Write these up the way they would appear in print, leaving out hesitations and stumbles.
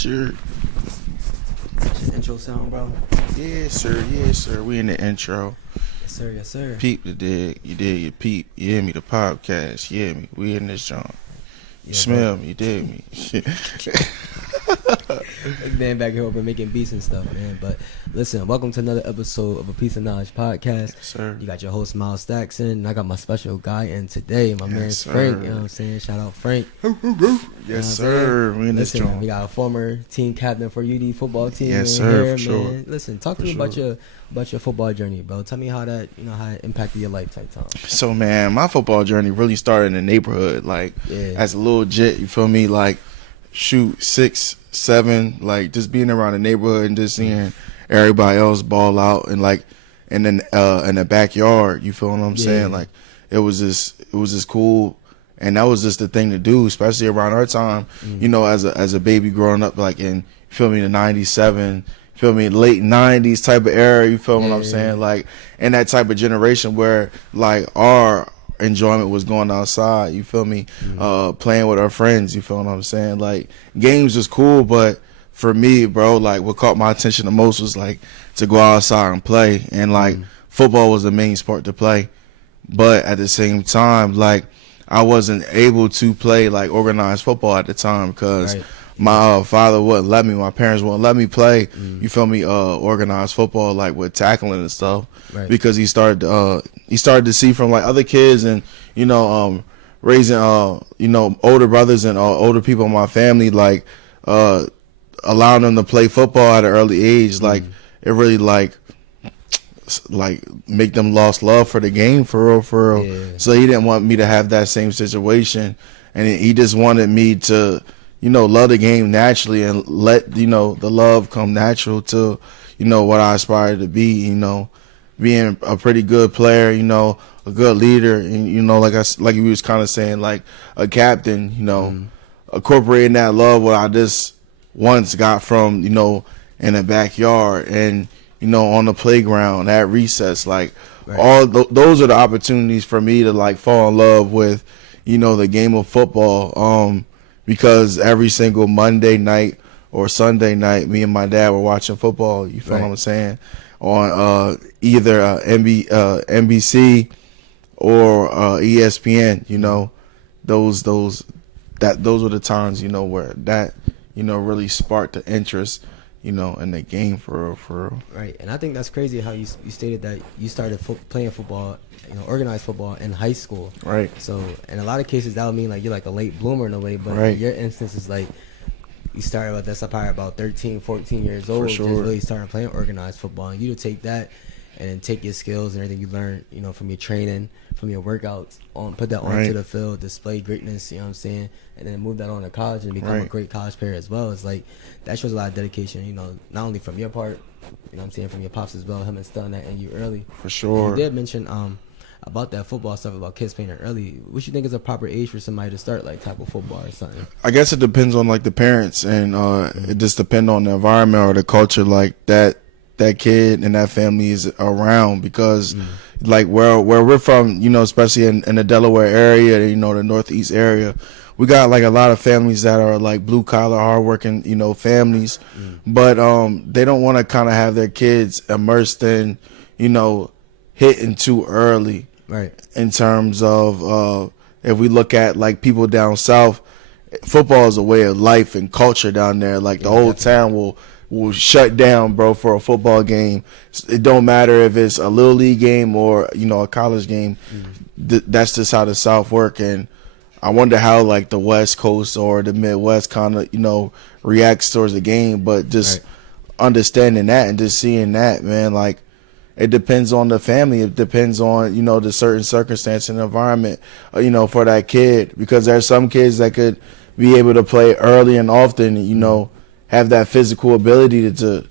sir. That's your intro sound, bro. Yes, sir. We in the intro. Yes, sir. Peep the dig. You dig your peep. You hear me? The podcast. You hear me? We in this joint. You smell me. You dig me? Man, back here over making beats and stuff, man. But listen, welcome to another episode of A Piece of Knowledge podcast. Yes, sir. You got your host Miles Stackson, and I got my special guy in today, my man sir. Frank. You know what I'm saying? Shout out Frank. Yes, sir. We in this Listen, joint. we got a former team captain for UD football team. Yes, in sir, here, for sure. man. Listen, talk to For me about your football journey, bro. Tell me how that how it impacted your life type time. So, man, my football journey really started in the neighborhood. Like, as a little jit, you feel me? Like, shoot, 6, 7, like, just being around the neighborhood and just seeing everybody else ball out and, like, and then in the backyard, you feel what I'm saying? Like, it was just cool. And that was just the thing to do, especially around our time, you know, as a baby growing up, like in, you feel me, the 97, feel me, late 90s type of era, you feel what I'm saying? Like, in that type of generation where, like, our enjoyment was going outside, you feel me, playing with our friends, you feel what I'm saying? Like, games was cool, but for me, bro, like, what caught my attention the most was, like, to go outside and play. And, like, football was the main sport to play. But at the same time, like, I wasn't able to play like organized football at the time because my father wouldn't let me. My parents wouldn't let me play. You feel me? Organized football, like with tackling and stuff, because he started to see from like other kids and raising older brothers and older people in my family, like allowing them to play football at an early age. Like it really like make them lost love for the game for real. Yeah. So he didn't want me to have that same situation, and he just wanted me to, love the game naturally and let, the love come natural to, what I aspire to be, being a pretty good player, a good leader, and, like you was kind of saying, like a captain, incorporating that love what I just once got from, in the backyard and, on the playground at recess, like those are the opportunities for me to like fall in love with, the game of football. Because every single Monday night or Sunday night, me and my dad were watching football. You feel what I'm saying? On either NBC or ESPN. Those were the times where that really sparked the interest. In the game for real. Right, and I think that's crazy how you stated that you started playing football, organized football in high school. Right. So in a lot of cases that would mean like you're like a late bloomer in a way, but in your instance it's like you started with this probably about 13, 14 years old, just really starting playing organized football, and you to take that and then take your skills and everything you learned, from your training, from your workouts, put that onto the field, display greatness, and then move that on to college and become a great college player as well. It's like that shows a lot of dedication, not only from your part, from your pops as well, him instilling that in you early. For sure. And you did mention about that football stuff, about kids playing it early. What you think is a proper age for somebody to start like type of football or something? I guess it depends on like the parents, and it just depends on the environment or the culture like that kid and that family is around, because like where we're from, especially in the Delaware area, the Northeast area, we got like a lot of families that are like blue collar, hardworking, families, but they don't want to kind of have their kids immersed in, hitting too early, in terms of if we look at like people down south, football is a way of life and culture down there. Like the whole town will shut down, bro, for a football game. It don't matter if it's a little league game or a college game. That's just how the South work. And I wonder how like the West Coast or the Midwest kind of reacts towards the game. But just understanding that and just seeing that, man, like it depends on the family. It depends on the certain circumstance and environment for that kid, because there's some kids that could be able to play early and often, have that physical ability to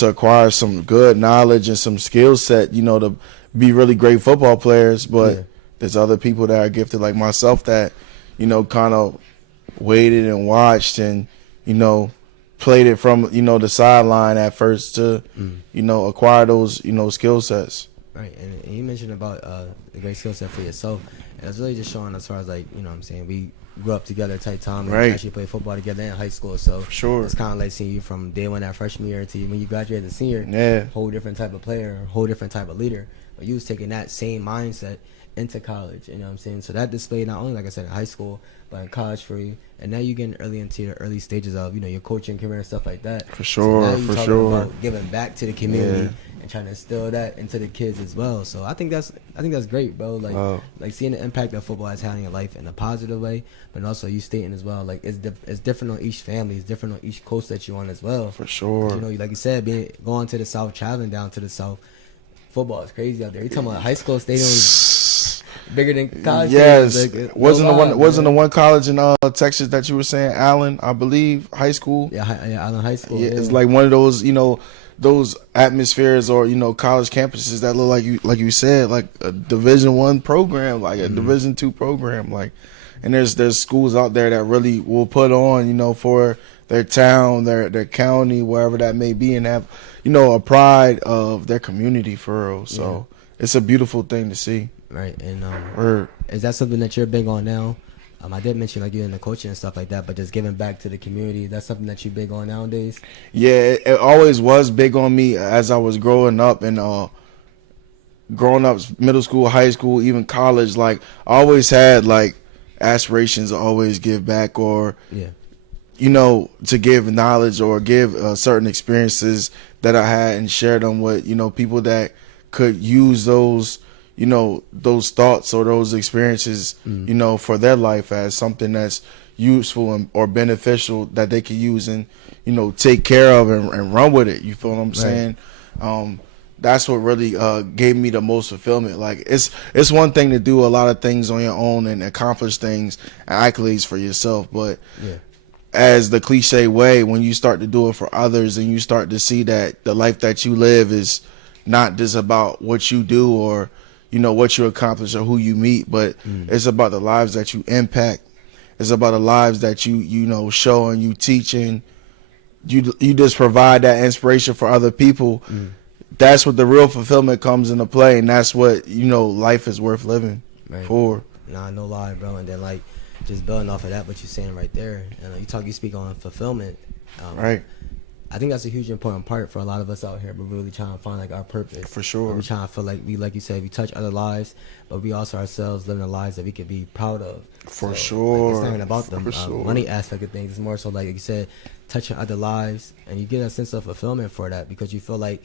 acquire some good knowledge and some skill set, to be really great football players. But there's other people that are gifted like myself that, kind of waited and watched and, played it from, the sideline at first to, acquire those, skill sets. Right, and you mentioned about a great skill set for yourself. And it's really just showing as far as like, you know what I'm saying, we grew up together tight time and Right. actually played football together in high school. So For sure. it's kind of like seeing you from day one that freshman year to when you graduate as a senior. Yeah. Whole different type of player, whole different type of leader. But you was taking that same mindset into college, you know what I'm saying? So that displayed not only, like I said, in high school, but in college for you. And now you're getting early into the early stages of, you know, your coaching career and stuff like that. For sure, so now you're for talking sure. about giving back to the community Yeah. and trying to instill that into the kids as well. So I think that's great, bro. Like Wow. like seeing the impact that football has had on your life in a positive way, but also you stating as well, like it's different on each family, it's different on each coast that you're on as well. For sure. You know, like you said, going to the South, traveling down to the South, football is crazy out there. You talking about high school stadiums bigger than college? Yes. Stadiums, like, Wasn't the one college in Texas that you were saying, Allen, I believe, high school? Yeah, Allen High School. Yeah, Yeah, it's like one of those, you know, those atmospheres or, you know, college campuses that look like you said, like a Division I program, like a Division II program, like, and there's schools out there that really will put on, you know, for their town, their county, wherever that may be, and have, you know, a pride of their community for real. So it's a beautiful thing to see. right. And Word. is that something that you're big on now? I did mention like you in the coaching and stuff like that, but just giving back to the community, that's something that you're big on nowadays? Yeah, it always was big on me as I was growing up and middle school, high school, even college. Like I always had like aspirations to always give back or Yeah. you know, to give knowledge or give certain experiences that I had and share them with, you know, people that could use those, you know, those thoughts or those experiences, you know, for their life as something that's useful or beneficial that they could use and, you know, take care of and run with it. You feel what I'm saying? That's what really gave me the most fulfillment. Like it's one thing to do a lot of things on your own and accomplish things and accolades for yourself, but Yeah. as the cliche way, when you start to do it for others and you start to see that the life that you live is not just about what you do or, you know, what you accomplish or who you meet, but it's about the lives that you impact. It's about the lives that you know, show and you teach and you just provide that inspiration for other people. That's what the real fulfillment comes into play, and that's what, you know, life is worth living for. Nah, no lie, bro. And then like just building off of that, what you're saying right there, and you speak on fulfillment. Right. I think that's a huge important part for a lot of us out here. We're really trying to find like our purpose. For sure. We're trying to feel like like you said, we touch other lives, but we also ourselves living the lives that we could be proud of. For So, sure. Like, it's not even about the For sure. money aspect of things. It's more so like you said, touching other lives, and you get a sense of fulfillment for that because you feel like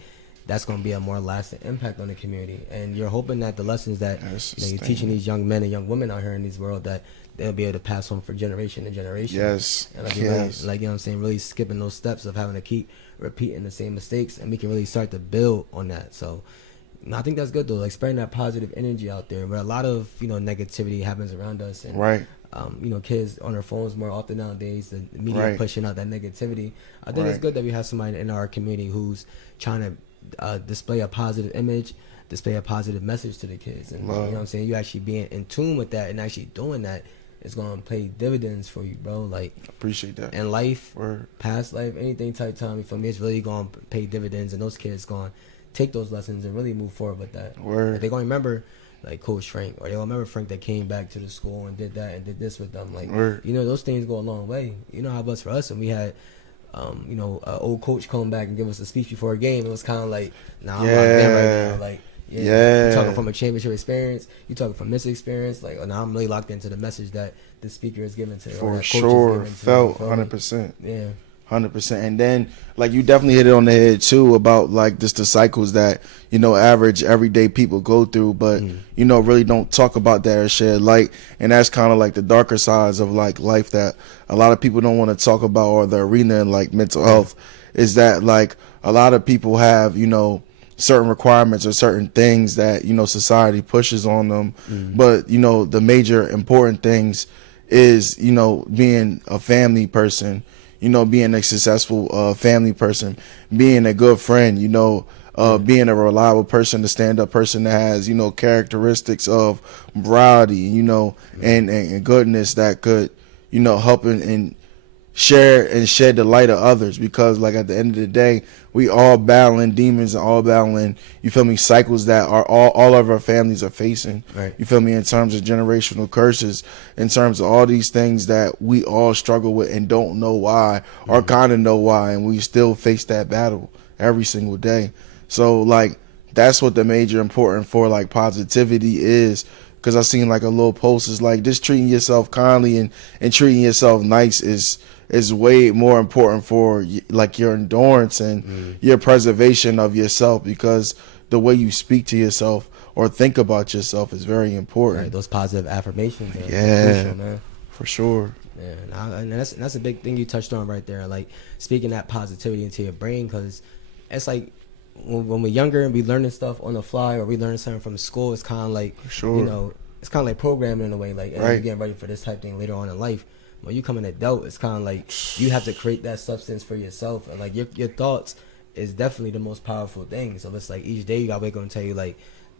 that's going to be a more lasting impact on the community. And you're hoping that the lessons that you're teaching these young men and young women out here in this world that they'll be able to pass on for generation to generation. Yes. And like, Yes. really, like, you know what I'm saying, really skipping those steps of having to keep repeating the same mistakes, and we can really start to build on that. So I think that's good though, like spreading that positive energy out there. But a lot of, you know, negativity happens around us, and Right. You know, kids on their phones more often nowadays. The media Right. pushing out that negativity. I think it's Right. good that we have somebody in our community who's trying to display a positive image, display a positive message to the kids, and you know what I'm saying. You actually being in tune with that and actually doing that is going to pay dividends for you, bro. Like, Appreciate that. in life, Word. past life, anything type time, for me, it's really going to pay dividends, and those kids going to take those lessons and really move forward with that. Word. Like, they're going to remember, like, Coach Frank, or they're going to remember Frank that came back to the school and did that and did this with them. Like, Word. you know, those things go a long way. You know how it was for us, and we had, you know, an old coach come back and give us a speech before a game. It was kind of like, nah, I'm locked in right now. Like, Yeah. you're talking from a championship experience, you're talking from this experience. Like, now I'm really locked into the message that the speaker is giving to, or For that coach is sure. giving to, Felt you know, 100%. Yeah. 100%. And then, like, you definitely hit it on the head too about like just the cycles that, you know, average everyday people go through, but you know, really don't talk about that or shed light. And that's kind of like the darker sides of like life that a lot of people don't want to talk about, or the arena in like mental health, is that like a lot of people have, you know, certain requirements or certain things that, you know, society pushes on them. But, you know, the major important things is, you know, being a family person, you know, being a successful family person, being a good friend, you know, being a reliable person, a stand-up person that has, you know, characteristics of morality, you know, and goodness that could, you know, help and share and shed the light of others, because like at the end of the day, we all battling demons and all battling, you feel me, cycles that are all of our families are facing. Right. You feel me, in terms of generational curses, in terms of all these things that we all struggle with and don't know why, or kind of know why, and we still face that battle every single day. So like that's what the major important for like positivity is. Because I seen like a little post is like just treating yourself kindly and treating yourself nice is way more important for like your endurance and your preservation of yourself, because the way you speak to yourself or think about yourself is very important. Right, those positive affirmations are crucial, man. For sure. Yeah, and that's a big thing you touched on right there, like speaking that positivity into your brain, because it's like when we're younger and we learning stuff on the fly, or we learn something from school, it's kind of like, sure, you know, it's kind of like programming in a way, like, and right, you're getting ready for this type of thing later on in life. When you come an adult, it's kind of like you have to create that substance for yourself, and like your thoughts is definitely the most powerful thing. So it's like each day you gotta wake up and tell you like,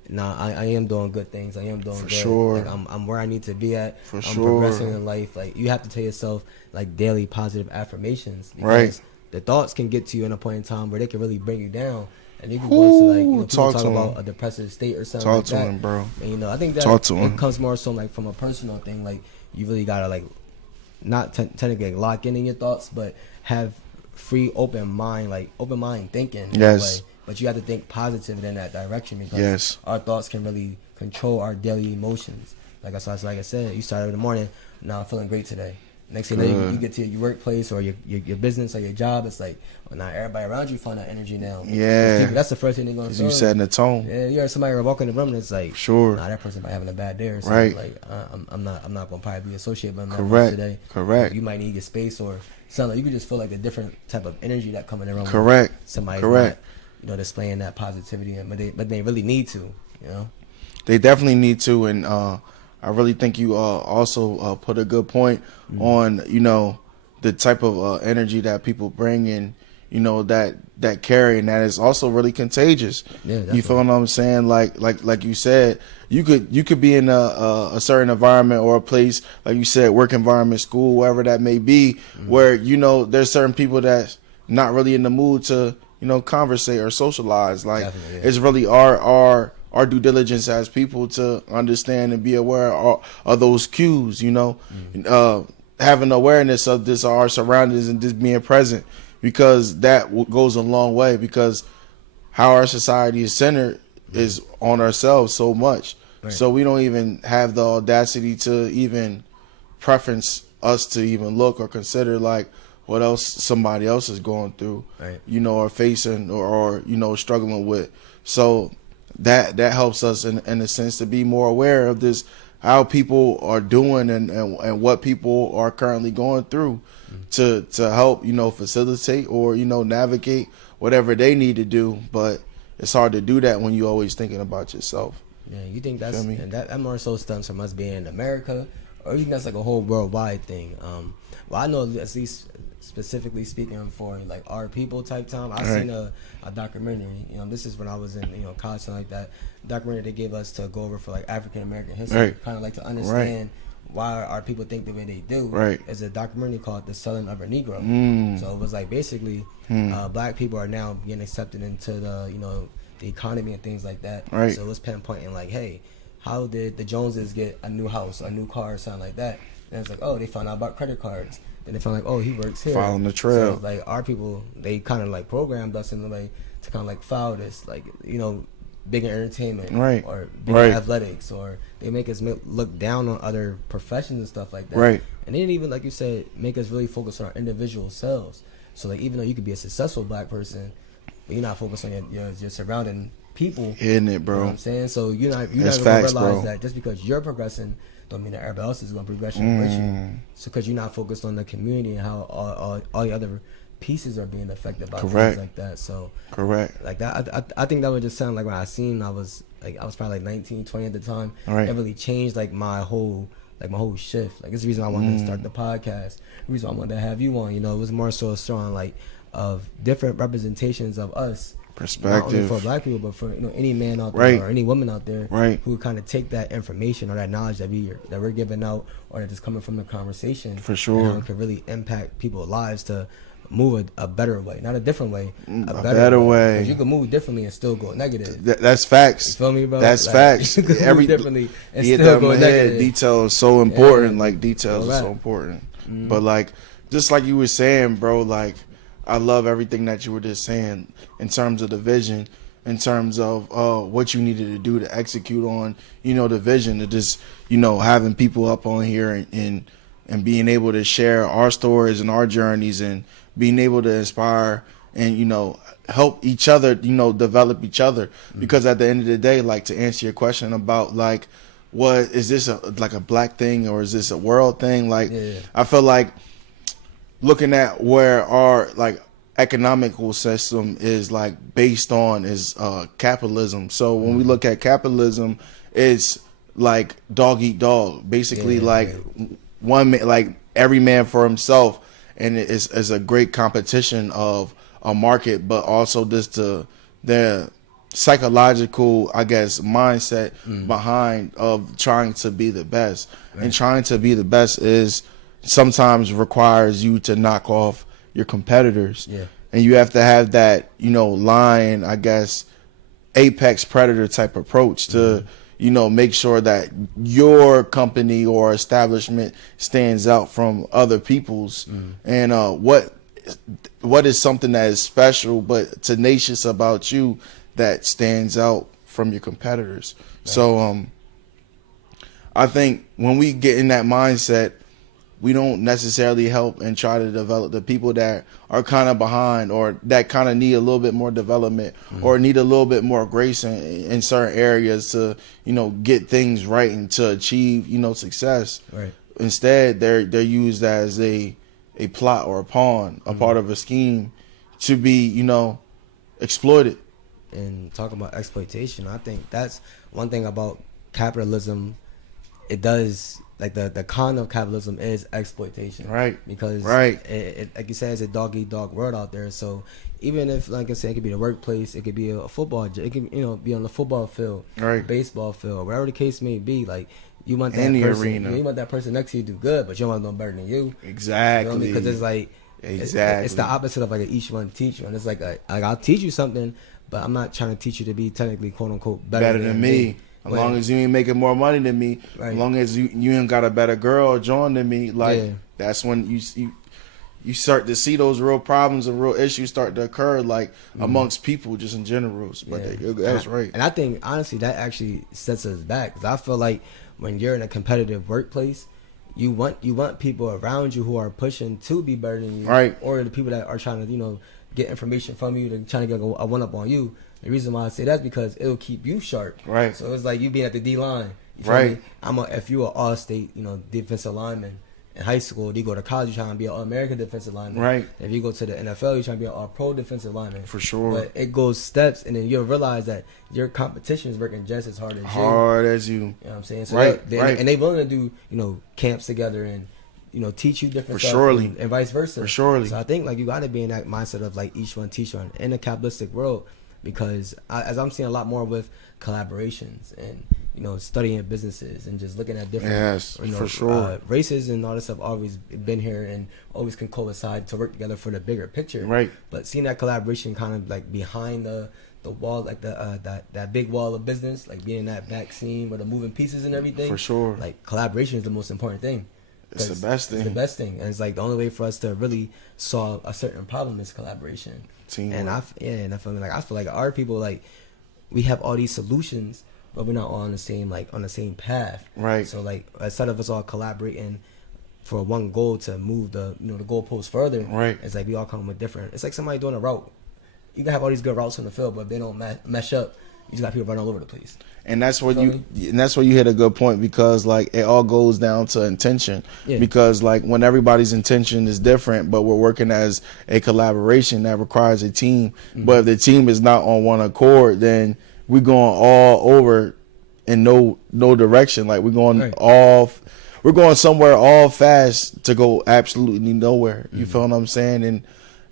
nah, I am doing good things. I am doing for good. Sure. Like I'm where I need to be at. For I'm sure. progressing in life. Like you have to tell yourself like daily positive affirmations, because right, the thoughts can get to you in a point in time where they can really bring you down. And you can go into like, you know, people talk about a depressive state or something like that. Talk to him, bro. And you know, I think that it comes more so like from a personal thing. Like you really gotta like not technically like lock in your thoughts, but have free open mind thinking. Yes. Way. But you have to think positive in that direction, because our thoughts can really control our daily emotions. Like I said, you started in the morning. Now I'm feeling great today. Next thing you know, you get to your workplace or your business or your job. It's like, well, now everybody around you find that energy now. Yeah, that's the first thing they're gonna say. You setting the tone. Yeah, you heard somebody walk in the room and it's like, sure, nah, that person might having a bad day or something. Right. Like I'm not gonna probably be associated with them correct today. Correct. Like, you might need your space or something. Like, you can just feel like a different type of energy that coming around. Correct. Somebody's correct. Not, you know, displaying that positivity, but they really need to. You know, they definitely need to, and I really think you also put a good point on, you know, the type of energy that people bring in, you know, that carry, and that is also really contagious. Yeah, you feel what I'm saying? Like you said, you could be in a certain environment or a place, like you said, work environment, school, wherever that may be, where, you know, there's certain people that's not really in the mood to, you know, conversate or socialize. Like, it's really our due diligence as people to understand and be aware of those cues, you know, having awareness of this, our surroundings, and just being present, because that goes a long way, because how our society is centered is on ourselves so much. Right. So we don't even have the audacity to even preference us to even look or consider like what else somebody else is going through, right, you know, or facing or you know, struggling with. So that helps us in a sense to be more aware of this, how people are doing and what people are currently going through, to help, you know, facilitate or, you know, navigate whatever they need to do. But it's hard to do that when you're always thinking about yourself. Yeah, you think that more so stems from us being in America, or you think that's like a whole worldwide thing? Well, I know, at least specifically speaking for like our people type time, I seen a documentary. You know, this is when I was in, you know, college, something like that. Documentary they gave us to go over for like African American history, kind of like to understand why our people think the way they do. Right. There's a documentary called The Selling of a Negro. So it was like basically black people are now being accepted into the, you know, the economy and things like that. Right. So it was pinpointing like, hey, how did the Joneses get a new house, a new car, or something like that? And it's like, oh, they found out about credit cards. Then they found like, oh, he works here. Following the trail. So it's like our people, they kind of like programmed us in the way to kind of like follow this, like, you know, bigger entertainment, or bigger athletics, or they make us look down on other professions and stuff like that. Right. And they didn't even, like you said, make us really focus on our individual selves. So like, even though you could be a successful black person, but you're not focused on your surrounding people. Isn't it, bro? You know what I'm saying? So you're not going to realize that just because you're progressing don't mean that everybody else is going to progress with you. So because you're not focused on the community and how all the other pieces are being affected by things like that. So like that, I think that would just sound like when I seen, I was probably like 19, 20 at the time. It really changed like my whole shift. Like, it's the reason I wanted to start the podcast. The reason I wanted to have you on. You know, it was more so strong like of different representations of us perspective, not only for black people, but for any man out there right. or any woman out there, right. who kind of take that information or that knowledge that we're giving out, or that is coming from the conversation, for sure, and can really impact people's lives to move a better way, not a different way, a better way. You can move differently and still go negative. That's facts. You feel me, bro? That's facts. You can move differently and still go negative. Detail is so important. Like, details are so important. Mm-hmm. But like, just like you were saying, bro, like, I love everything that you were just saying in terms of the vision, in terms of what you needed to do to execute on, the vision, to just, having people up on here and being able to share our stories and our journeys, and being able to inspire and, help each other, develop each other. Mm-hmm. Because at the end of the day, like, to answer your question about, like, what is this a black thing, or is this a world thing? Like, I feel like looking at where our, like, economical system is, like, based on is capitalism. So when we look at capitalism, it's like dog eat dog, basically, one man, like, every man for himself. And it's a great competition of a market, but also just the psychological, I guess, mindset behind of trying to be the best. Right. And trying to be the best is sometimes requires you to knock off your competitors. Yeah. And you have to have that, lion, I guess, apex predator type approach to, make sure that your company or establishment stands out from other people's. And what is something that is special but tenacious about you that stands out from your competitors. Right. So I think when we get in that mindset, we don't necessarily help and try to develop the people that are kind of behind, or that kind of need a little bit more development, or need a little bit more grace in certain areas to, get things right and to achieve, success. Right. Instead, they're used as a plot or a pawn, a part of a scheme to be, exploited. And talking about exploitation, I think that's one thing about capitalism. It does, like, the con of capitalism is exploitation, right? Because it, like you said, it's a dog eat dog world out there. So even if, like I said, it could be the workplace, it could be a football, it can be on the football field, right, baseball field, wherever the case may be. Like, you want that person, you want that person next to you to do good, but you don't want no better than you. Exactly. Because it's like it's the opposite of, like, a each one teach one. It's like I'll teach you something, but I'm not trying to teach you to be technically, quote unquote, better than me. As long as you ain't making more money than me, right, as long as you ain't got a better girl or join than me, like, that's when you start to see those real problems and real issues start to occur, like, amongst people just in general. But that's right. And I think, honestly, that actually sets us back, because I feel like when you're in a competitive workplace, you want people around you who are pushing to be better than you, right, or the people that are trying to get information from you, to trying to get a one up on you. The reason why I say that's because it'll keep you sharp. Right. So it's like you being at the D line. Right. If you an all-state, defensive lineman in high school, you go to college, you're trying to be an all-American defensive lineman. Right. If you go to the NFL, you're trying to be an all-pro defensive lineman. For sure. But it goes steps, and then you'll realize that your competition is working just as hard as you. Hard as you. You know what I'm saying? So right. And they willing to do, camps together and, teach you different stuff. Surely. And vice versa. For surely. So I think, like, you got to be in that mindset of, like, each one teach one in a capitalistic world. Because as I'm seeing a lot more with collaborations and, studying businesses and just looking at different for sure. Races and all this stuff always been here and always can coincide to work together for the bigger picture. Right. But seeing that collaboration kind of, like, behind the wall, like that big wall of business, like being in that back scene with the moving pieces and everything. For sure. Like, collaboration is the most important thing. It's the best thing. It's the best thing. And it's like the only way for us to really solve a certain problem is collaboration. Teamwork. And I feel like our people, like, we have all these solutions, but we're not all on the same path. Right. So, like, instead of us all collaborating for one goal to move the goalpost further, right, it's like we all come with different. It's like somebody doing a route. You can have all these good routes in the field, but if they don't mesh up, you just got people running all over the place. And that's where you hit a good point, because, like, it all goes down to intention. Yeah. Because, like, when everybody's intention is different, but we're working as a collaboration that requires a team. Mm-hmm. But if the team is not on one accord, then we're going all over in no direction. Like, we're going we're going somewhere all fast to go absolutely nowhere. You feel what I'm saying? And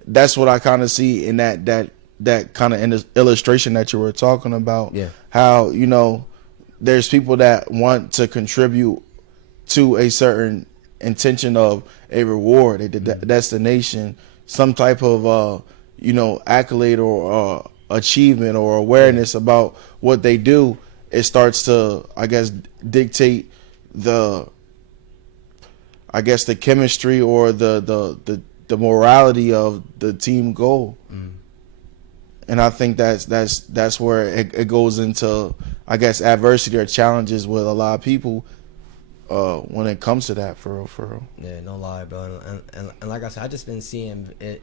that's what I kind of see in that that kind of illustration that you were talking about. Yeah. How, you know, there's people that want to contribute to a certain intention of a reward, a destination, some type of you know, accolade or achievement or awareness about what they do. It starts to, I guess, dictate the chemistry or the morality of the team goal. And I think that's where it goes into, I guess, adversity or challenges with a lot of people when it comes to that, for real. Yeah, no lie, bro. And like I said, I just been seeing it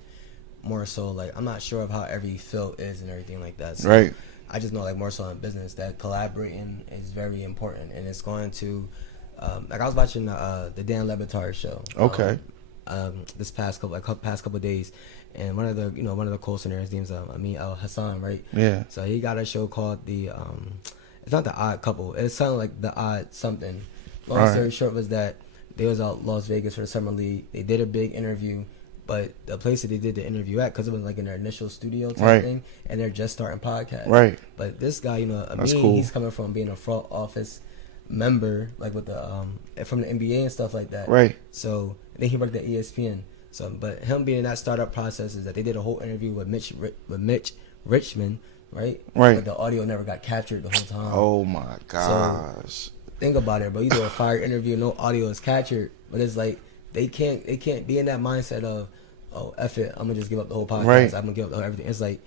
more so, like, I'm not sure of how every field is and everything like that. So right. I just know, like, more so in business, that collaborating is very important, and it's going to, like, I was watching the Dan Le Batard show. Okay. This past couple of days, and one of the co-signers, his name's Amin Al-Hassan, right? Yeah. So he got a show called it's not The Odd Couple. It's something like The Odd Something. Long story short was that they was out Las Vegas for the Summer League. They did a big interview, but the place that they did the interview at, because it was like in their initial studio type thing, and they're just starting podcasts. Right. But this guy, you know, Amin, cool. He's coming from being a front office member, like with the from the NBA and stuff like that. Right. So then he worked at ESPN. So, but him being in that startup process is that they did a whole interview with Mitch Richmond, right? Right. But the audio never got captured the whole time. Oh my gosh. So, think about it, bro. You do a fire interview, no audio is captured, but it's like they can't be in that mindset of, oh, F it, I'm gonna just give up the whole podcast. Right. I'm gonna give up everything. It's like,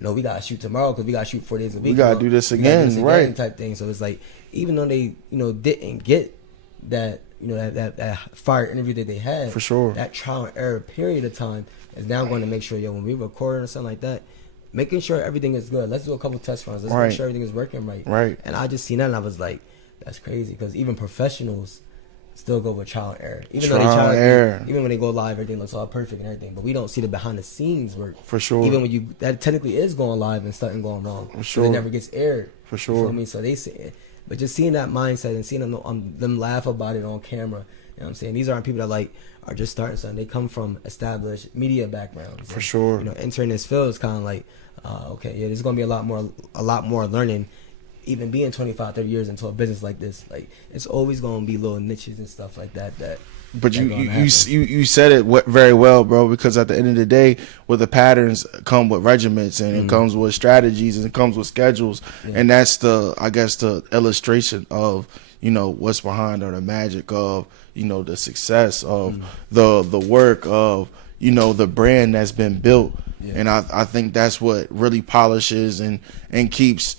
no, we gotta shoot tomorrow because we gotta shoot 4 days a week. We gotta do this again, right? Type thing. So it's like, even though they, you know, didn't get that, you know, that fire interview that they had, for sure, that trial and error period of time is now going to make sure, when we recording or something like that, making sure everything is good. Let's do a couple test runs. Let's make sure everything is working right. Right. And I just seen that and I was like, that's crazy, because even professionals still go with trial and error. Even when they go live, everything looks all perfect and everything. But we don't see the behind the scenes work. For sure. Even that technically is going live and something going wrong. For sure. It never gets aired. For sure. You feel me? So they say it. But just seeing that mindset and seeing them laugh about it on camera, you know what I'm saying? These aren't people that are just starting something. They come from established media backgrounds. For sure. You know, entering this field is kind of like, okay, yeah, there's going to be a lot more learning. Even being 25, 30 years into a business like this, like, it's always going to be little niches and stuff like that. But you said it very well, bro, because at the end of the day, with the patterns come with regiments, and it comes with strategies, and it comes with schedules. Yeah. And that's the illustration of, you know, what's behind, or the magic of, you know, the success of the work of, you know, the brand that's been built. Yeah. And I think that's what really polishes and keeps,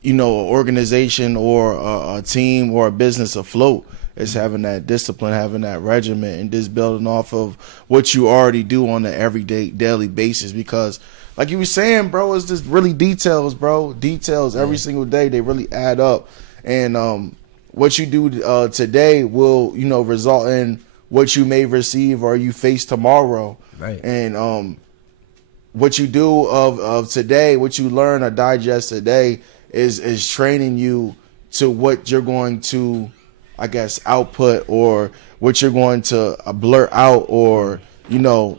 you know, an organization or a team or a business afloat. Is having that discipline, having that regimen, and just building off of what you already do on an everyday, daily basis. Because, like you were saying, bro, it's just really details, bro. Details every single day. They really add up. And what you do today will, you know, result in what you may receive or you face tomorrow. Right. And what you do of today, what you learn or digest today, is training you to what you're going to, I guess, output, or what you're going to blurt out, or, you know,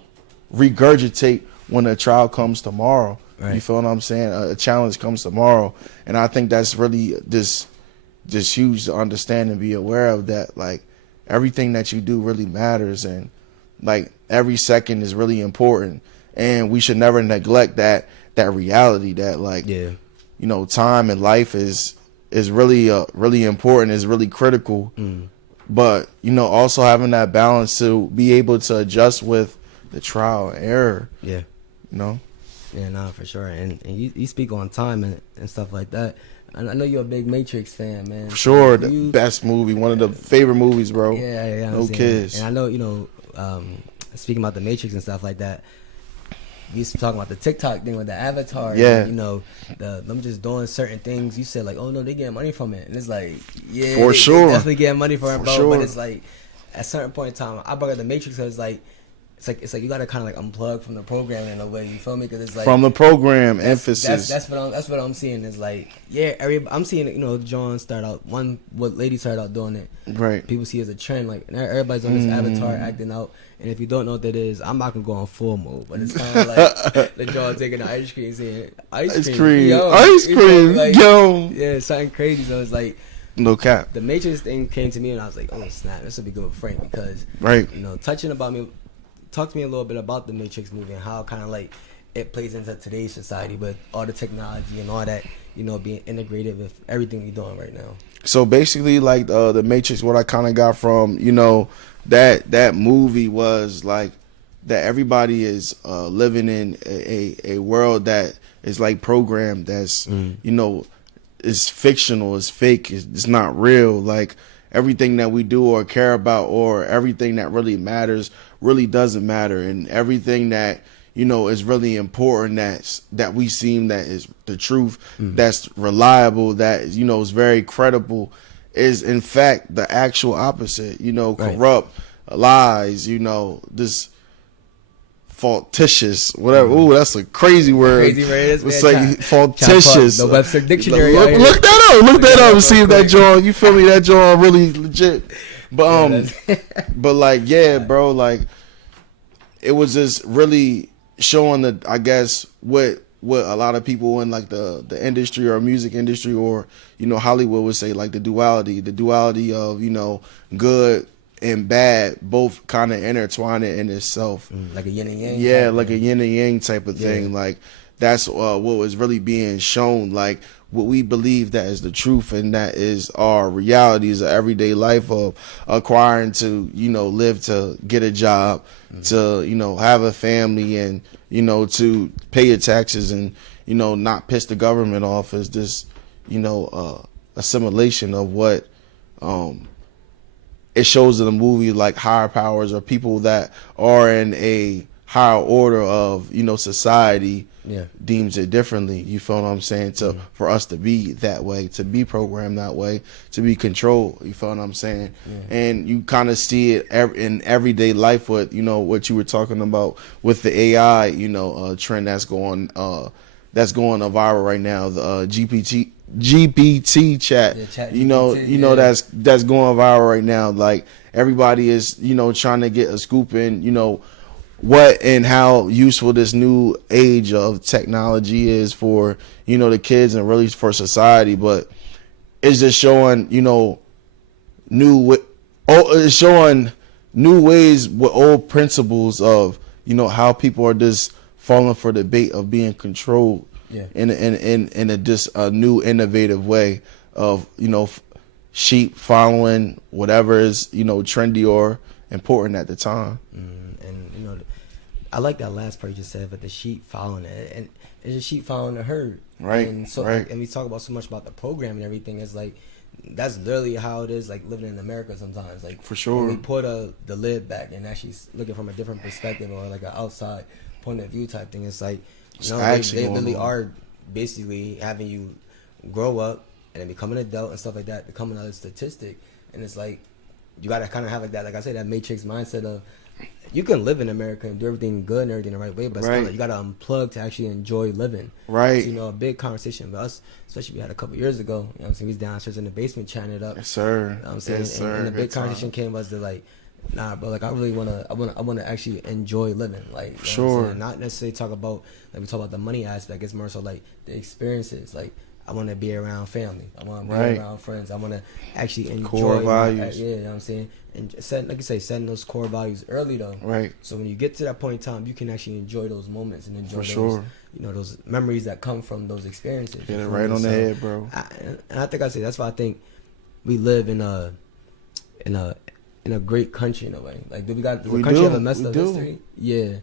regurgitate when a trial comes tomorrow. Right. You feel what I'm saying? A challenge comes tomorrow. And I think that's really just huge to understand and be aware of, that, like, everything that you do really matters, and, like, every second is really important. And we should never neglect that reality, that, like, you know, time and life is really really important, is really critical. But, you know, also having that balance to be able to adjust with the trial and error. Yeah. You know? Yeah, no, for sure. And you speak on time and stuff like that. And I know you're a big Matrix fan, man. For sure. The best movie, one of the favorite movies, bro. Yeah. No kids. And I know, you know, speaking about the Matrix and stuff like that, you used to talk about the TikTok thing with the avatar. Yeah. And, you know, them just doing certain things. You said, like, oh, no, they getting money from it. And it's like, yeah. For sure. They definitely getting money from it, bro. Sure. But it's like, at a certain point in time, I brought up the Matrix, because it's like, it's like you gotta kind of like unplug from the program in a way. You feel me? Because it's like from the program emphasis. That's what I'm seeing is like, yeah, I'm seeing it. You know, John started out what lady started out doing it. Right. People see it as a trend. Like everybody's on this avatar acting out. And if you don't know what that is, I'm not gonna go on full mode, but it's kind of like the John taking the ice cream, saying ice cream, yo, ice cream, like, yo. Yeah, something crazy. So it's like, no cap. The Matrix thing came to me, and I was like, oh snap, this would be good with Frank because, right, you know, talk to me a little bit about the Matrix movie and how kind of like it plays into today's society with all the technology and all that, you know, being integrated with everything we're doing right now. So basically, like the Matrix, what I kind of got from, you know, that movie was like that everybody is living in a world that is like programmed, that's you know, is fictional, is fake, it's not real. Like everything that we do or care about or everything that really matters really doesn't matter, and everything that, you know, is really important that we seem that is the truth, that's reliable, that, you know, is very credible, is in fact the actual opposite. You know, corrupt, lies, you know, this factitious, whatever. Ooh, that's a crazy word. It's like factitious. The Webster Dictionary. Look that up. Look that up and see if that John, you feel me, that John really legit. But but like, yeah, bro, like it was just really showing the, I guess, what a lot of people in like the industry or music industry or, you know, Hollywood would say, like the duality of, you know, good and bad, both kind of intertwining in itself. Like a yin and yang. Yeah, like a yin and yang type of thing. Like that's what was really being shown. Like what we believe that is the truth and that is our realities of everyday life of acquiring to, you know, live, to get a job, to, you know, have a family, and, you know, to pay your taxes and, you know, not piss the government off, is this, you know, assimilation of what it shows in the movie, like higher powers or people that are in a higher order of, you know, society deems it differently. You feel what I'm saying? For us to be that way, to be programmed that way, to be controlled. You feel what I'm saying? And you kind of see it in everyday life with, you know, what you were talking about with the AI, you know, trend that's going viral right now. The GPT chat, you know, that's going viral right now. Like everybody is, you know, trying to get a scoop in, you know, what and how useful this new age of technology is for, you know, the kids and really for society. But it's just showing, you know, it's showing new ways with old principles of, you know, how people are just falling for the bait of being controlled in a new innovative way of, you know, sheep following whatever is, you know, trendy or important at the time. And, you know, I like that last part you just said, but the sheep following it, and it's a sheep following the herd, right? And so, and we talk about so much about the program and everything. It's like that's literally how it is, like living in America sometimes. Like for sure, when we put the lid back and actually looking from a different perspective or like an outside point of view type thing. It's like, you know, they really are basically having you grow up and then become an adult and stuff like that, become another statistic. And it's like you gotta kind of have like that, like I said, that Matrix mindset of, you can live in America and do everything good and everything the right way, but it's kind of like you gotta unplug to actually enjoy living. Right. So, you know, a big conversation with us, especially we had a couple years ago. You know what I'm saying? We was downstairs in the basement chatting it up. Yes, sir. You know what I'm saying? Yes, sir. And the big conversation came was to like, nah, bro, like I really wanna actually enjoy living. Like, for sure. Not necessarily talk about, like we talk about the money aspect. It's more so like the experiences. Like I want to be around family. I want to be around friends. I want to actually enjoy core values. You know what I'm saying? And like you say, setting those core values early though. Right. So when you get to that point in time, you can actually enjoy those moments and enjoy for those, you know, those memories that come from those experiences. Get it right on the head, bro. And I think I say that's why I think we live in a great country in a way. Like, do we got the country have a messed up history? Yeah.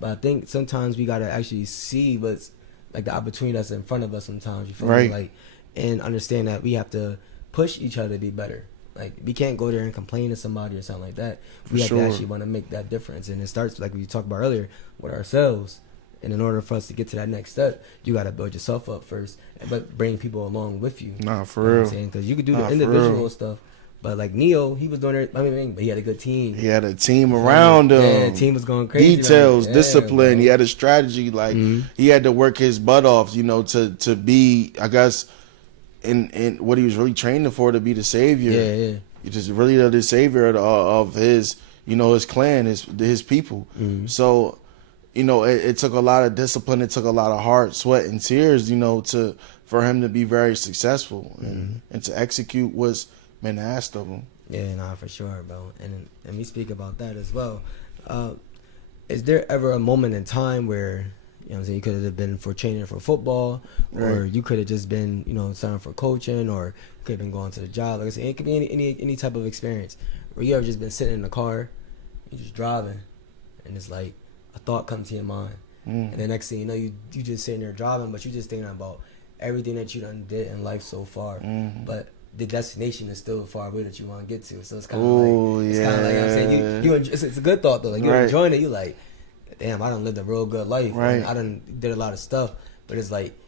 But I think sometimes we gotta actually see what's like the opportunity that's in front of us sometimes, you feel me? Like, and understand that we have to push each other to be better. Like, we can't go there and complain to somebody or something like that. We have to actually want to make that difference. And it starts, like we talked about earlier, with ourselves. And in order for us to get to that next step, you got to build yourself up first, but bring people along with you. Nah, for real. Because you could do the individual stuff, But like Neo, he was doing it. I mean, but he had a good team. He had a team around him. Yeah, the team was going crazy. Details, discipline. Bro. He had a strategy. Like he had to work his butt off, to be, I guess, in what he was really training for, to be the savior. Yeah. Just really the savior of his, his clan, his people. So, it took a lot of discipline. It took a lot of heart, sweat, and tears, for him to be very successful and to execute what's been asked of him. Yeah, nah, for sure, bro. And me speak about that as well. Is there ever a moment in time where, you could have been for training for football, or you could have just been, signing for coaching, or could have been going to the job? Like I said, it could be any type of experience where you ever just been sitting in the car, you're just driving, and it's like a thought comes to your mind, and the next thing you know, you just sitting there driving, but you're just thinking about everything that you done did in life so far, but the destination is still far away that you want to get to. So it's kind of like, it's kind of like, I'm saying, it's a good thought though. Like you're enjoying it. You like, damn, I done lived a real good life. Right. I done did a lot of stuff, but it's like,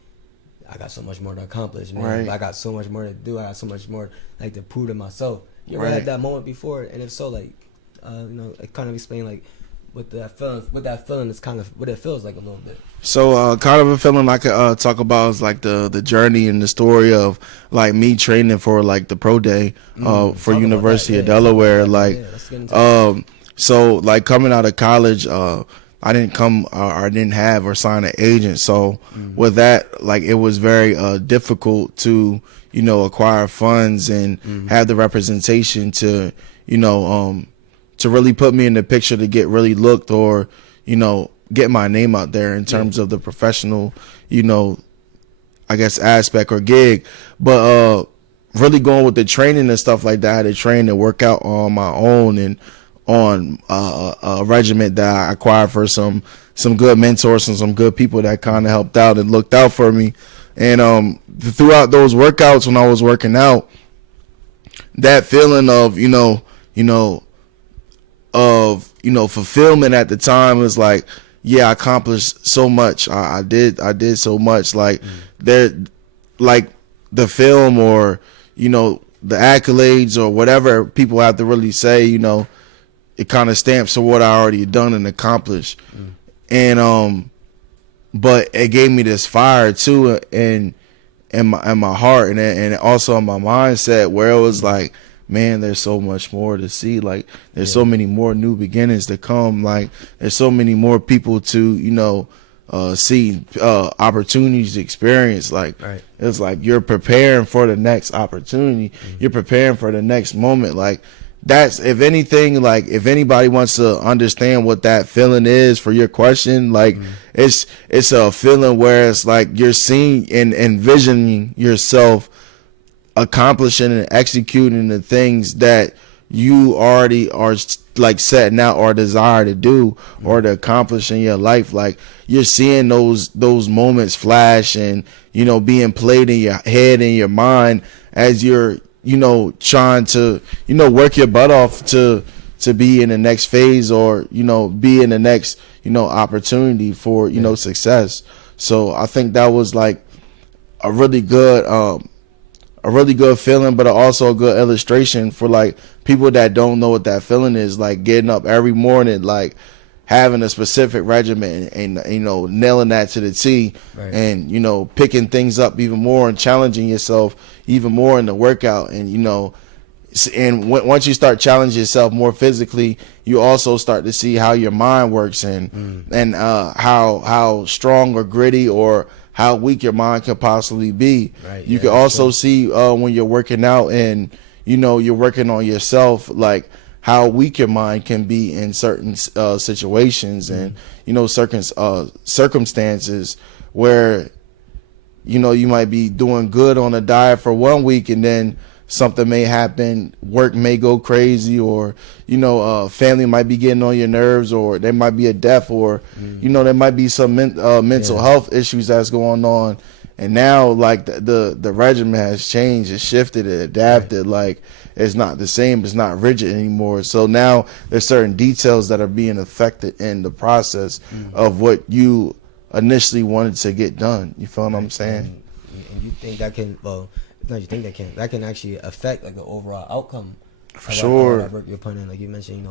I got so much more to accomplish, man. I got so much more to do. I got so much more like to prove to myself. You ever had that moment before? And if so, like, kind of explain like what that feeling is, kind of what it feels like a little bit. So kind of a feeling I could talk about is like the journey and the story of like me training for like the pro day for University of Delaware. So like coming out of college, I didn't have or sign an agent. So with that, like it was very difficult to, acquire funds and have the representation to, to really put me in the picture to get really looked or, get my name out there in terms of the professional, I guess aspect or gig. But really going with the training and stuff like that, I had to train and work out on my own and on a regiment that I acquired for some good mentors and some good people that kind of helped out and looked out for me. And throughout those workouts when I was working out, that feeling of fulfillment at the time was like, yeah, I accomplished so much. I did so much. Like like the film or the accolades or whatever people have to really say, it kind of stamps to what I already done and accomplished. And but it gave me this fire too, and my heart, and also in my mindset, where it was like, man, there's so much more to see. Like there's so many more new beginnings to come. Like there's so many more people to see, opportunities to experience. Like it's like you're preparing for the next opportunity. You're preparing for the next moment. Like that's, if anything, like if anybody wants to understand what that feeling is for your question, like it's a feeling where it's like you're seeing and envisioning yourself accomplishing and executing the things that you already are like setting out or desire to do or to accomplish in your life. Like you're seeing those moments flash and being played in your head and your mind as you're trying to work your butt off to be in the next phase or be in the next opportunity for success. So I think that was like a really good feeling, but also a good illustration for like people that don't know what that feeling is, like getting up every morning, like having a specific regimen and nailing that to the T, and picking things up even more and challenging yourself even more in the workout. And once you start challenging yourself more physically, you also start to see how your mind works and how strong or gritty or how weak your mind could possibly be. You can also see when you're working out and you're working on yourself, like how weak your mind can be in certain situations and certain circumstances where you might be doing good on a diet for 1 week and then something may happen, work may go crazy, or family might be getting on your nerves, or there might be a death, or there might be some mental health issues that's going on, and now like the regimen has changed, it shifted, it adapted, like it's not the same, it's not rigid anymore. So now there's certain details that are being affected in the process of what you initially wanted to get done. You feel what I'm saying? And you think that can, well, no, you think that can actually affect like the overall outcome For sure. That work you're putting in, like you mentioned,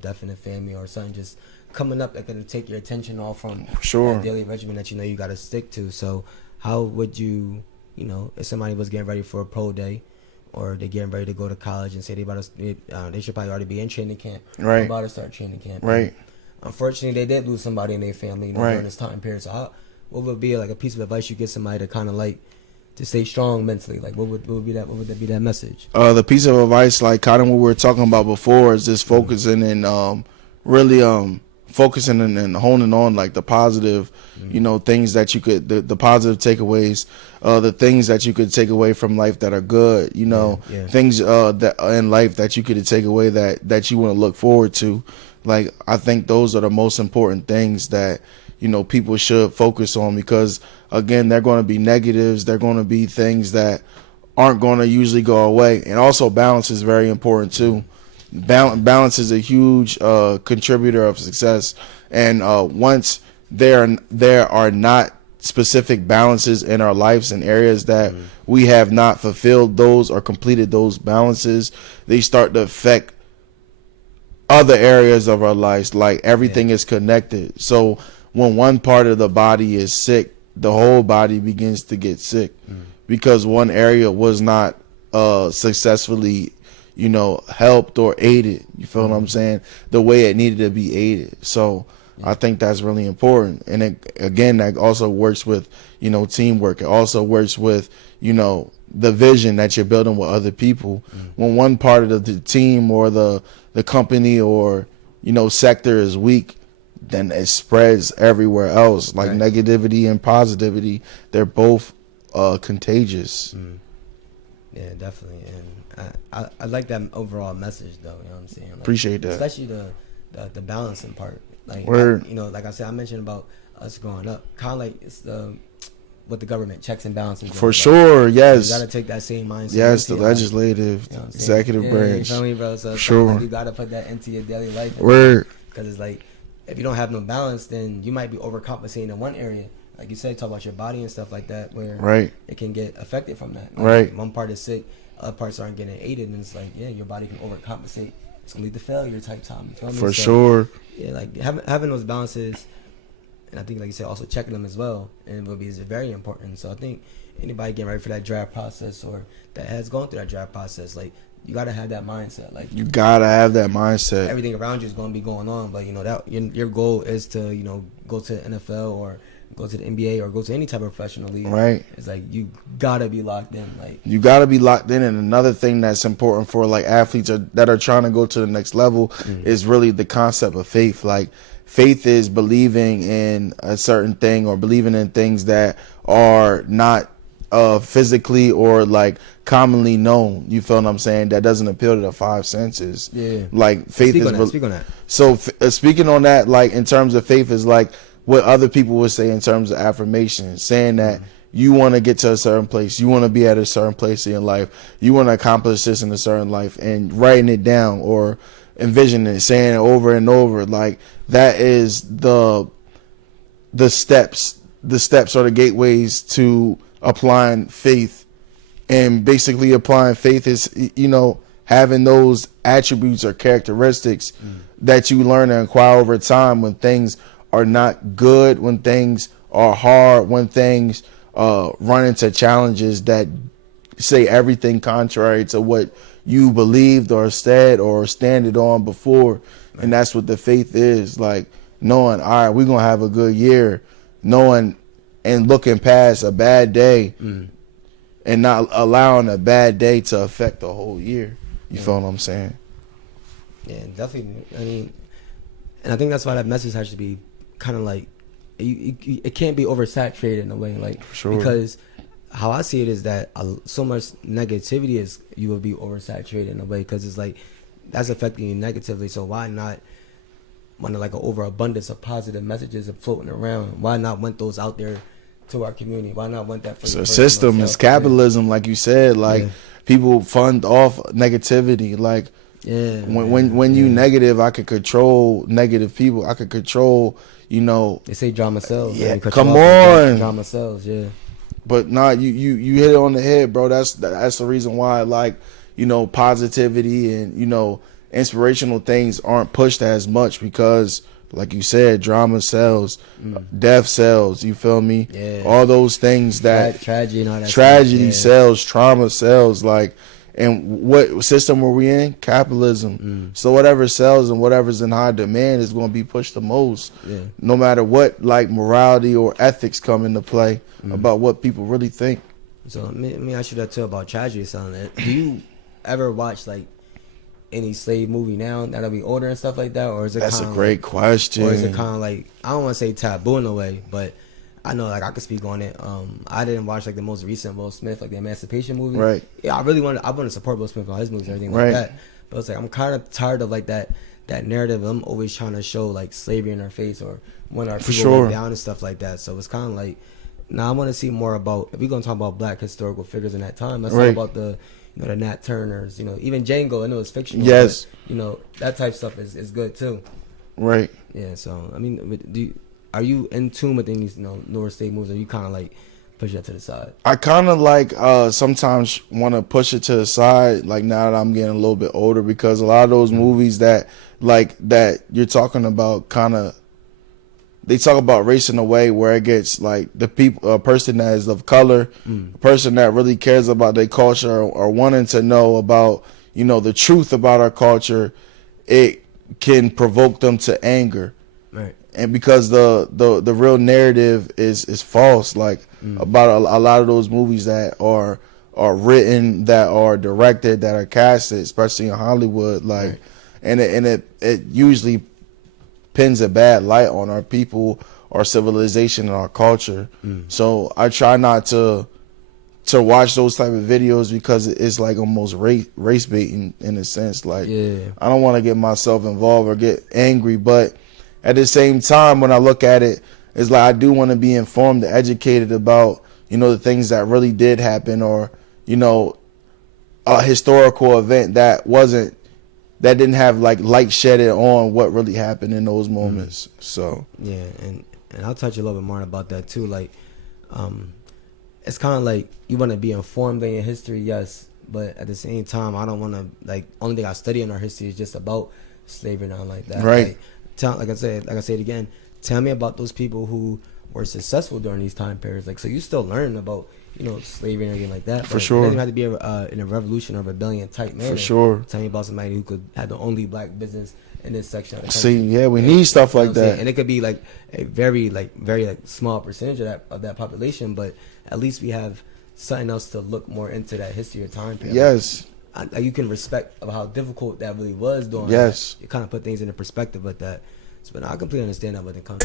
death in the family or something just coming up that gonna take your attention off from that daily regimen that you got to stick to. So how would you, if somebody was getting ready for a pro day, or they're getting ready to go to college and say they should probably already be in training camp, right? About to start training camp, right? And unfortunately, they did lose somebody in their family, during this time period. So what would be like a piece of advice you give somebody to kind of like to stay strong mentally? Like what would be that? What would be that message? The piece of advice, like kind of what we were talking about before, is just focusing and really focusing and honing on like the positive, things that you could, the positive takeaways, the things that you could take away from life that are good, things that in life that you could take away that you want to look forward to. Like I think those are the most important things that people should focus on, because again, they're going to be negatives. They're going to be things that aren't going to usually go away. And also balance is very important too. Balance is a huge contributor of success. And once there are not specific balances in our lives and areas that we have not fulfilled those or completed those balances, they start to affect other areas of our lives. Like everything is connected. So when one part of the body is sick, the whole body begins to get sick because one area was not successfully, helped or aided. You feel what I'm saying? The way it needed to be aided. So I think that's really important. And again, that also works with, teamwork. It also works with, the vision that you're building with other people. When one part of the team or the company or, sector is weak, then it spreads everywhere else. Like negativity and positivity, they're both contagious. Yeah, definitely. And I like that overall message, though. You know what I'm saying? Like, appreciate that. Especially the balancing part. Like, like I said, I mentioned about us growing up. Kind of like it's with the government, checks and balances. For sure, yes. You got to take that same mindset. Yes, the legislative, executive branch. You feel me, bro? So sure. Like, you got to put that into your daily life. Word. Because it's like, if you don't have no balance, then you might be overcompensating in one area. Like you said, talk about your body and stuff like that, where it can get affected from that. Like one part is sick, other parts aren't getting aided, and it's like, your body can overcompensate. It's gonna lead to failure type time. You feel me? For sure. Yeah, like having those balances, and I think, like you said, also checking them as well, and will be very important. So I think anybody getting ready for that draft process or that has gone through that draft process, like, you gotta have that mindset. Like, you gotta have that mindset. Everything around you is gonna be going on, but that your goal is to go to the NFL or go to the NBA or go to any type of professional league. Right. It's like you gotta be locked in. Like, you gotta be locked in. And another thing that's important for like athletes that are trying to go to the next level is really the concept of faith. Like, faith is believing in a certain thing or believing in things that are not physically or like commonly known. You feel what I'm saying? That doesn't appeal to the five senses. Yeah. Like, faith speak on that. So speaking on that, like in terms of faith, is like what other people would say in terms of affirmation, saying that you want to get to a certain place, you want to be at a certain place in your life, you want to accomplish this in a certain life, and writing it down or envisioning it, saying it over and over. Like, that is the steps or the gateways to applying faith. And basically applying faith is, having those attributes or characteristics that you learn and acquire over time when things are not good, when things are hard, when things run into challenges that say everything contrary to what you believed or said or standed on before. And that's what the faith is. Like, knowing, all right, we're going to have a good year, knowing and looking past a bad day and not allowing a bad day to affect the whole year. You feel what I'm saying? Yeah, definitely. I mean, and I think that's why that message has to be kind of like, it can't be oversaturated in a way. Like, for sure. Because how I see it is that so much negativity is, you will be oversaturated in a way, because it's like, that's affecting you negatively. So why not want like an overabundance of positive messages floating around? Why not want those out there to our community? Why not want that for the system? It's capitalism, like you said. Like, people fund off negativity. Like, when you negative, I could control negative people. I could control, they say drama sells. Yeah, come on, drama sells. Yeah, but nah, you hit it on the head, bro. That's the reason why, like, positivity and inspirational things aren't pushed as much because, like you said, drama sells, death sells. You feel me? Yeah. All those things that tragedy and all that. Tragedy sells, trauma sells. Like, and what system were we in? Capitalism. So whatever sells and whatever's in high demand is going to be pushed the most. Yeah. No matter what, like morality or ethics come into play about what people really think. So let me ask you that too about tragedy. Son, do you ever watch like any slave movie now that we older and stuff like that, or is it? That's a great question. Or is it kind of like, I don't want to say taboo in a way, but I know like I could speak on it. I didn't watch like the most recent Will Smith, like the Emancipation movie. Right. Yeah, I want to support Will Smith on his movies and everything like that. But it's like I'm kind of tired of like that narrative. I'm always trying to show like slavery in our face or when our people went down and stuff like that. So it's kind of like, now I want to see more about, if we're gonna talk about black historical figures in that time, let's talk about the the Nat Turners, even Django. I know it's fictional. Yes. But, that type of stuff is good too. Right. Yeah. So I mean, are you in tune with these North State moves, or you kind of like push that to the side? I kind of like sometimes want to push it to the side, like now that I'm getting a little bit older, because a lot of those movies that you're talking about they talk about race in a way where it gets like a person that is of color, a person that really cares about their culture or wanting to know about, the truth about our culture, it can provoke them to anger. Right. And because the real narrative is false, like about a lot of those movies that are written, that are directed, that are casted, especially in Hollywood, like, and it usually pins a bad light on our people, our civilization, and our culture. So I try not to watch those type of videos because it's like almost race baiting in a sense. Like, I don't want to get myself involved or get angry, but at the same time, when I look at it, it's like I do want to be informed and educated about the things that really did happen, or a historical event that didn't have like light shedded on what really happened in those moments. So yeah, and I'll touch a little bit more about that too. Like, it's kind of like you want to be informed in your history, yes, but at the same time, I don't want to like only thing I study in our history is just about slavery and all like that. Right. Like I said again, tell me about those people who were successful during these time periods. Like, so you still learn about slavery and everything like that. For sure. It doesn't have to be in a revolution or rebellion type manner. For sure. Tell me about somebody who could have the only black business in this section of the country. See, yeah, we need stuff like that. And it could be like a very small percentage of that population, but at least we have something else to look more into that history or time period. Yes. You can respect of how difficult that really was doing. Yes. That. You kind of put things into perspective with that. But I completely understand that when it comes.